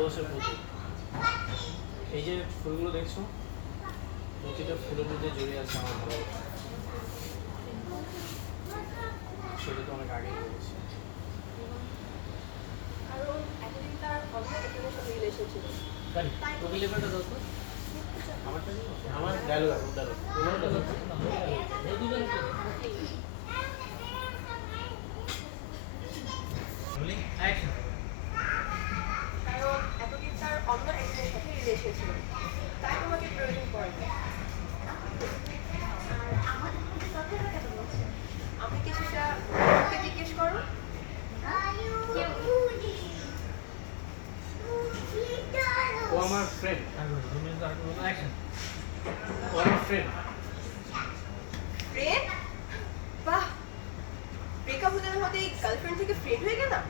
ভালোবাসার প্রতীক এই যে ফুলগুলো দেখছ, প্রতিটা ফুলের মধ্যে জড়িয়ে আছে আমার ভালোবাসা। সেটা তো অনেক আগে বলেছি আমার ডায়লগ আমার ডায়লগ তাই তোমাকে প্রয়োজন পড়ে সেটা জিজ্ঞেস করো ও আমার ফ্রেন্ড ও আমার ফ্রেন্ড ফ্রেন্ড বাহ! ব্রেকআপ হতে না হতেই গার্লফ্রেন্ড থেকে ফ্রেন্ড হয়ে গেলাম?